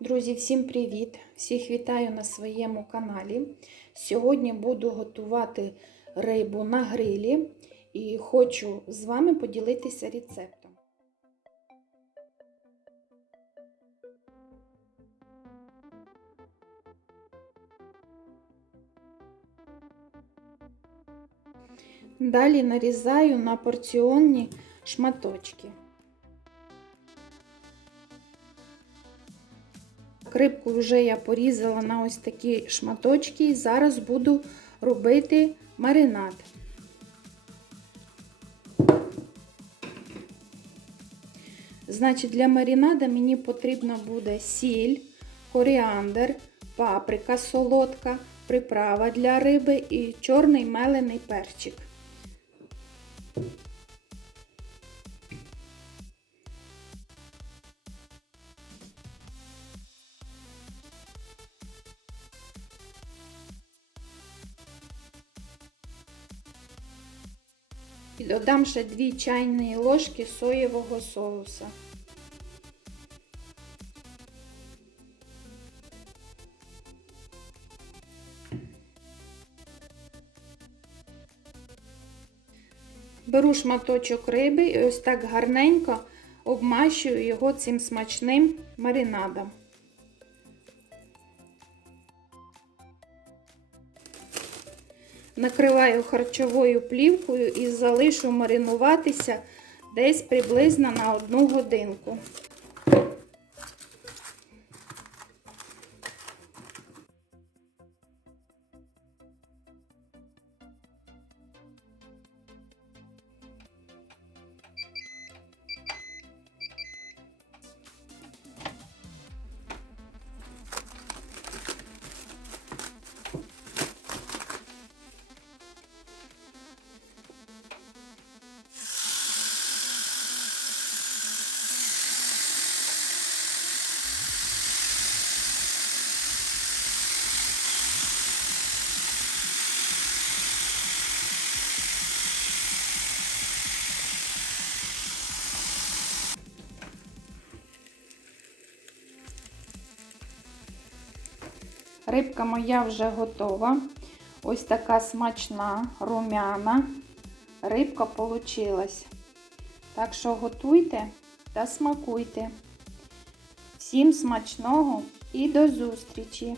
Друзі, всім привіт! Всіх вітаю на своєму каналі. Сьогодні буду готувати рибу на грилі і хочу з вами поділитися рецептом. Далі нарізаю на порціонні шматочки. Рибку вже я порізала на ось такі шматочки і зараз буду робити маринад. Значить, для маринада мені потрібна буде сіль, коріандр, паприка солодка, приправа для риби і чорний мелений перчик. Додам ще 2 чайні ложки соєвого соуса. Беру шматочок риби і ось так гарненько обмащую його цим смачним маринадом. Накриваю харчовою плівкою і залишу маринуватися десь приблизно на одну годинку. Рибка моя вже готова. Ось така смачна, румяна рибка получилась. Так що готуйте та смакуйте. Всім смачного і до зустрічі!